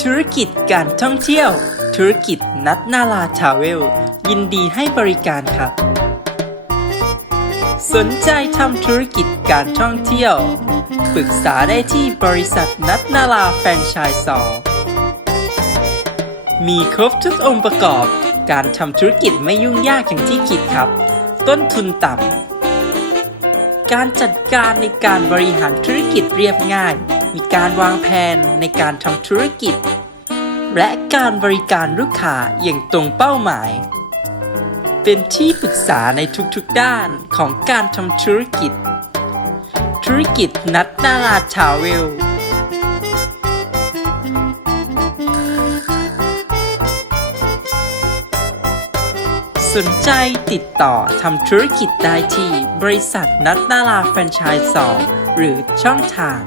ธุรกิจการท่องเที่ยว ธุรกิจนัดนาลาทาเวล ยินดีให้บริการครับ สนใจทำธุรกิจการท่องเที่ยวปรึกษาได้ที่บริษัทนัดนาลาแฟรนไชส์ซอมีครบทุกองค์ประกอบ การทำธุรกิจไม่ยุ่งยากอย่างที่คิดครับ ต้นทุนต่ำ การจัดการในการบริหารธุรกิจเรียบง่าย มีการวางแผนในการทำธุรกิจ และการบริการลูกค้าอย่างตรงเป้าหมาย เป็นที่ปรึกษาในทุกๆด้านของการทำธุรกิจ ธุรกิจนัดนาราชาเวล สนใจติดต่อทำธุรกิจได้ที่ บริษัทนัตนาลาแฟรนไชส์2หรือช่องทาง